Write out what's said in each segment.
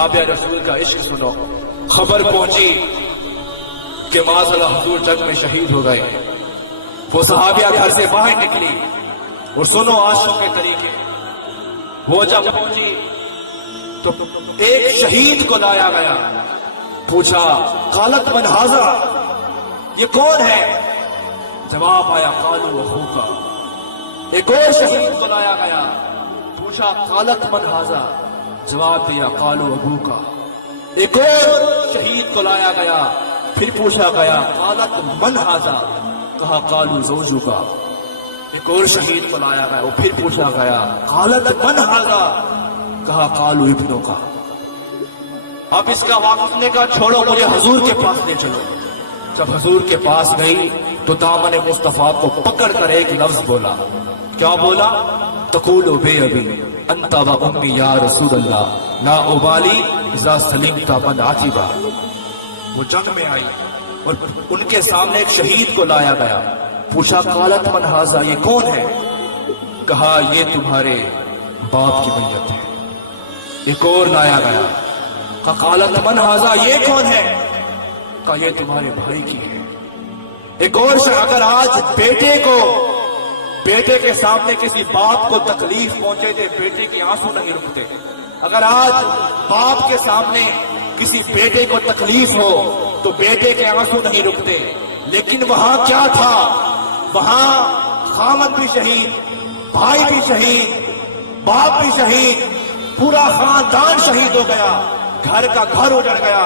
आप या रसूल का इश्क सुनो। खबर पहुंची कि माज़अल्लाह हुजूर जंग में शहीद हो गए। वो सहाबिया घर से बाहर निकली और सुनो आशिकों के तरीके। वो जब पहुंची तो एक शहीद को लाया गया। पूछा कालत मन हाजा, ये कौन है? जवाब आया कालू अखूका। एक और शहीद को लाया गया। पूछा कालत मन हाजा, जवाब दिया कालू अबू का। एक और शहीद को लाया गया। फिर पूछा गया कालत मन हाजा, कहा कालू ज़ौजू का। एक और शहीद को लाया गया। वो फिर पूछा गया कालत मन हाजा, कहा कालू इब्नों का। अब इसका वाकफने का छोड़ो, मुझे हुजूर के पास ले चलो। जब हुजूर के पास गई तो दामन मुस्तफा को पकड़ कर एक लफ्ज बोला। क्या बोला? तकूलो बे अबी अंता व उम्मी या रसूल अल्लाह ला उबाली इज़ा सलिमता मन आतिबा। वो जंग में आई और उनके सामने एक शहीद को लाया गया। पूछा कालत मन हाजा, ये कौन है? कहा ये तुम्हारे बाप की मैयत है। एक और लाया गया। कहा कालत मन हाजा, ये कौन है? कहा ये तुम्हारे भाई की है। एक और अगर आज बेटे के सामने किसी बाप को तकलीफ पहुंचे थे, बेटे के आंसू नहीं रुकते। अगर आज बाप के सामने किसी बेटे को तकलीफ हो तो बेटे के आंसू नहीं रुकते। लेकिन वहां क्या था? वहां खामद भी शहीद, भाई भी शहीद, बाप भी शहीद, पूरा खानदान शहीद हो गया, घर का घर उजड़ गया।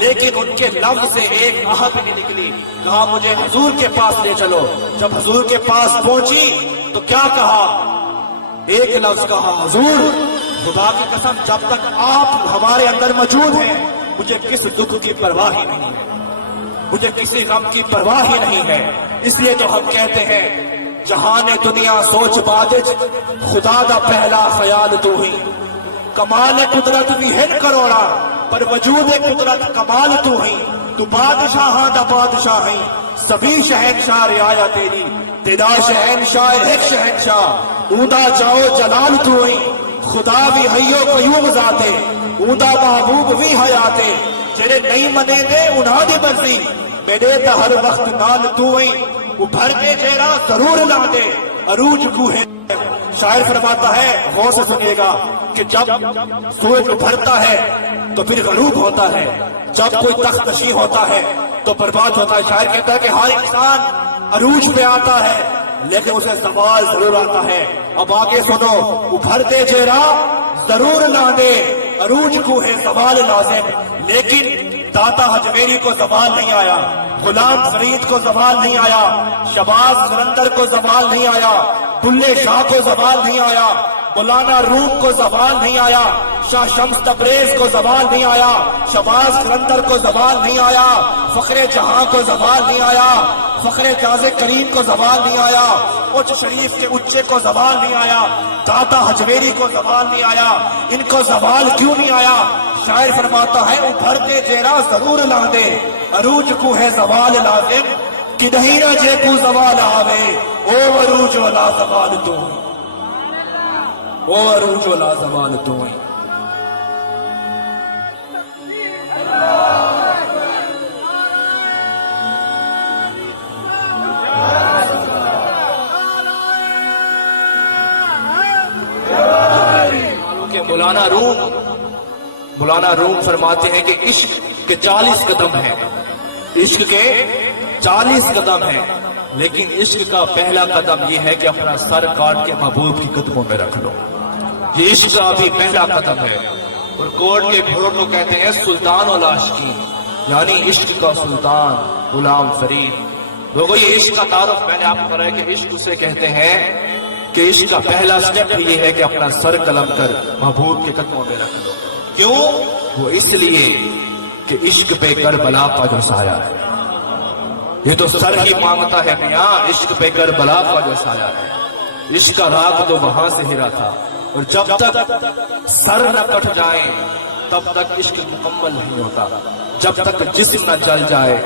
लेकिन उनके लफ्ज से एक आहट नहीं निकली। कहा मुझे हुजूर के पास ले चलो। जब हुजूर के पास पहुंची तो क्या कहा? एक लफ्ज कहा, हुजूर खुदा की कसम जब तक आप हमारे अंदर मौजूद हैं मुझे किस दुख की परवाह ही नहीं है, मुझे किसी गम की परवाह ही नहीं है। इसलिए तो हम कहते हैं जहाने दुनिया सोच बादिज खुदा दा पहला ख्याल तू ही। कमाल कुदरत भी है करोड़ा पर वजूद कुदरत कमाल तू ही। तू बादशाह दा बादशाह है, सभी शहनशाह रियाया तेरी। तेरा शहनशाह एक शहनशाह ऊदा जाओ जलाल तू ही। खुदा भी हयो कयूम जाते ऊदा महबूब भी हयाते। जेड़े नहीं मने दे उन्हां दी मर्जी मेरे ता हर वक्त नाल तू ही। उभर के जेड़ा जरूर ला दे अरूज को है। शायर फरमाता है, गौर से सुनिएगा, कि जब सूरज उभरता है तो फिर गरूब होता है, जब कोई तख्तशी होता है तो बर्बाद होता है। शायर कहता है कि हर इंसान अरूज पे आता है लेकिन उसे सवाल जरूर आता है। अब आगे सुनो, उभर दे जेरा जरूर ला दे अरूज को है सवाल लाजिम। लेकिन दाता हजमेरी को सवाल नहीं आया, गुलाम फरीद को सवाल नहीं आया, शबाज कलंदर को सवाल नहीं आया, बुल्ले शाह को सवाल नहीं आया, मौलाना रूम को सवाल नहीं आया, शाह शम्स तबरेज को सवाल नहीं आया, शबाज कलंदर को सवाल नहीं आया, फखरे जहां को सवाल नहीं आया, फखरे जाज़े करीम को सवाल नहीं आया, उच्च शरीफ के उच्चे को सवाल नहीं आया, दाता हजवेरी को सवाल नहीं आया। इनको सवाल क्यों नहीं आया? शायर फरमाता है, उभरते जेरा जरूर ला दे अरूज को है सवाल लाजिम। कि नहीं ना जे को सवाल आवे ओ अरूज ला सवाल तू, ओ अरूज ला सवाल तू। मौलाना रूम फरमाते हैं कि इश्क के 40 कदम हैं, इश्क के 40 कदम हैं, लेकिन इश्क का पहला कदम यह है कि अपना सर काट के महबूब की कदमों में रख लो। ये इश्क का अभी पहला कदम है। और कोर्ट के घोड़ को कहते हैं सुल्तान और आशिकीन, यानी इश्क का सुल्तान गुलाम फरीद। लोगों ये इश्क का तारुफ मैंने आपको कराया कि इश्क उसे कहते हैं कि इश्क का पहला स्टेप ये है कि अपना सर कलम कर महबूब के कदमों में रख लो। क्यों? वो इसलिए कि इश्क पे करबला का जो साया है, ये तो सर ही मांगता है मियां, इश्क पे करबला का जो साया है। इश्क का राग तो वहां से हिरा था, और जब तक सर न कट जाए तब तक इश्क मुकम्मल नहीं होता। जब तक जिस्म न जल जाए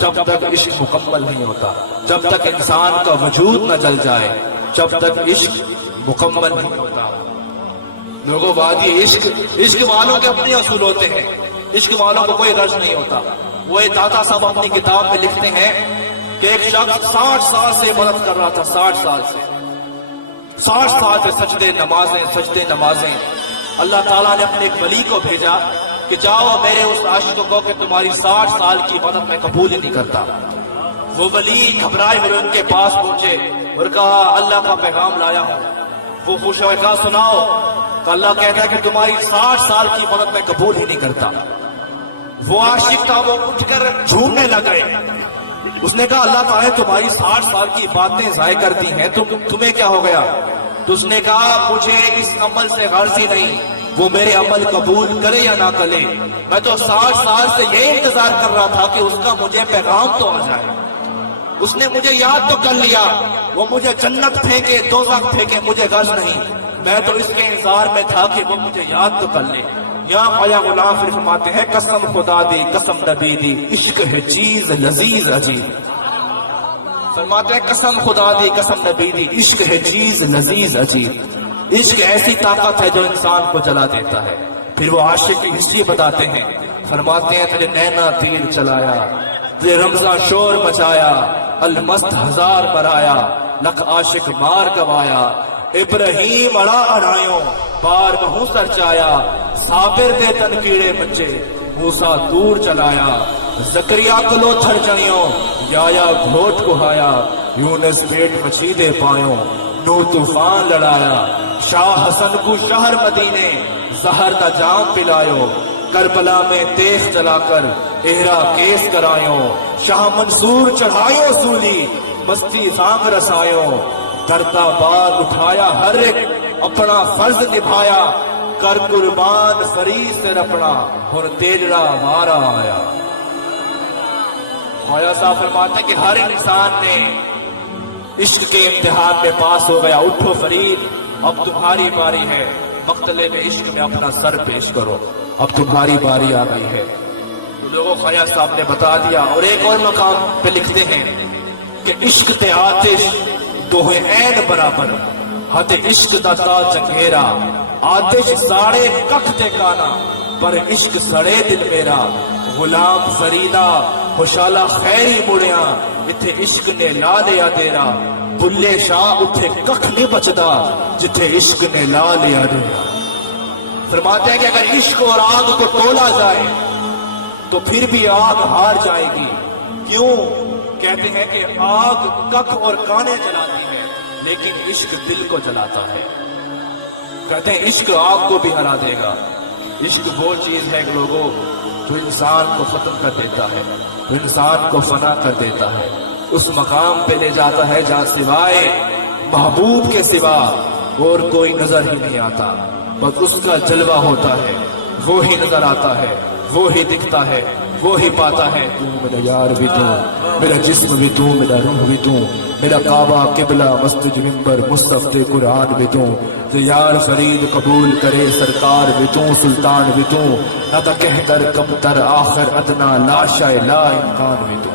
जब तक इश्क मुकम्मल नहीं होता। जब तक इंसान का वजूद न जल जाए जब तक इश्क मुकम्मल नहीं होता। لوگوں بات یہ عشق والوں کے اپنے اصول ہوتے ہیں، عشق والوں کو کوئی غرض نہیں ہوتا۔ وہ ایک داتا صاحب اپنی کتاب میں لکھتے ہیں کہ ایک شخص 60 سال سے عبادت کر رہا تھا، 60 سال سے سجدے نمازیں۔ اللہ تعالیٰ نے اپنے ایک ولی کو بھیجا کہ جاؤ میرے اس عاشق کو کہو کہ تمہاری 60 سال کی عبادت میں قبول ہی نہیں کرتا۔ وہ ولی گھبرائے ہوئے ان کے پاس پہنچے اور کہا اللہ کا پیغام لایا ہوں۔ وہ خوش ہوئے، کہا سناؤ۔ کہ اللہ کہتا ہے کہ تمہاری 60 سال کی عبادت میں قبول ہی نہیں کرتا۔ وہ عاشق تھا، وہ اٹھ کر جھومنے لگے۔ اس نے کہا اللہ تعالیٰ تمہاری 60 سال کی باتیں ضائع کر دی ہیں، تمہیں کیا ہو گیا؟ تو اس نے کہا مجھے اس عمل سے غرض ہی نہیں، وہ میرے عمل قبول کرے یا نہ کرے، میں تو 60 سال سے یہ انتظار کر رہا تھا کہ اس کا مجھے پیغام تو آ جائے۔ اس نے مجھے یاد تو کر لیا، وہ مجھے جنت پھینکے دوزخ پھینکے مجھے غرض نہیں، میں تو اس کے انتظار میں تھا کہ وہ مجھے یاد تو کر لے۔ یا خواجہ غلام فرماتے ہیں قسم خدا دی قسم نبی دی، عشق ہے چیز لذیذ عجیب۔ فرماتے ہیں قسم خدا دی قسم نبی دی، عشق ہے چیز لذیذ عجیب۔ عشق ایسی طاقت ہے جو انسان کو جلا دیتا ہے۔ پھر وہ عاشق کی ہسٹری بتاتے ہیں، فرماتے ہیں تجھے نینا تیر چلایا، تجھے رمضان شور مچایا، المست ہزار برایا، لکھ عاشق مار گوایا، ابراہیم اڑا اڑایوں بار بہو سر چایا، صابر دے تنکیڑے بچے موسیٰ دور چلایا، زکریا کلو تھر جنیوں یا گھوٹ کہایا، یونس پیٹ مچھی دے پایوں نو طوفان لڑایا، شاہ حسن کو شہر مدینے زہر دا جام پلایو، کربلا میں تیز جلا کر اہرا کیس کرایوں، شاہ منصور چڑھایوں سولی مستی زانگ رسایوں، کرتا بار اٹھایا ہر ایک اپنا فرض نبھایا، کر قربان فرید سے اپنا ہن تیجڑا مارا آیا۔ خواجہ صاحب فرماتے ہیں کہ ہر انسان نے عشق کے امتحان میں پاس ہو گیا، اٹھو فرید اب تمہاری باری ہے، مقتلے میں عشق میں اپنا سر پیش کرو، اب تمہاری باری آ گئی ہے۔ لوگوں خواجہ صاحب نے بتا دیا۔ اور ایک اور مقام پہ لکھتے ہیں کہ عشق تے آتش دوہے عین برابر، ہت عشق دا تا چنگیرا، آتش ساڑے ککھ تے کانا، پر عشق سڑے دل میرا، غلام فریدہ خوشالہ خیری مڑیاں، اتھے عشق نے لا لیا دیرا، بلے شاہ اٹھے ککھ نہیں بچدا، جتھے عشق نے لا لیا دیرا۔ فرماتے ہیں کہ اگر عشق اور آگ کو تولا جائے تو پھر بھی آگ ہار جائے گی۔ کیوں؟ کہتے ہیں کہ آگ ککھ اور کانے جلاتی ہے لیکن عشق دل کو جلاتا ہے۔ کہتے ہیں عشق آگ کو بھی ہرا دے گا۔ عشق وہ چیز ہے کہ لوگوں جو انسان کو ختم کر دیتا ہے، جو انسان کو فنا کر دیتا ہے، اس مقام پہ لے جاتا ہے جہاں سوائے محبوب کے سوا اور کوئی نظر ہی نہیں آتا، بس اس کا جلوہ ہوتا ہے، وہ ہی نظر آتا ہے، وہ ہی دکھتا ہے، وہ ہی پاتا ہے۔ تو میرا یار بھی تو، میرا جسم بھی تو، میرا روح بھی تو، میرا کعبہ قبلہ مسجد منبر مصحف قرآن بھی تو، یار فرید قبول کرے سرکار بھی تو، سلطان بھی تو، نہ تھا کہہ در کم تر آخر ادنا لاشا لا امکان بھی تو۔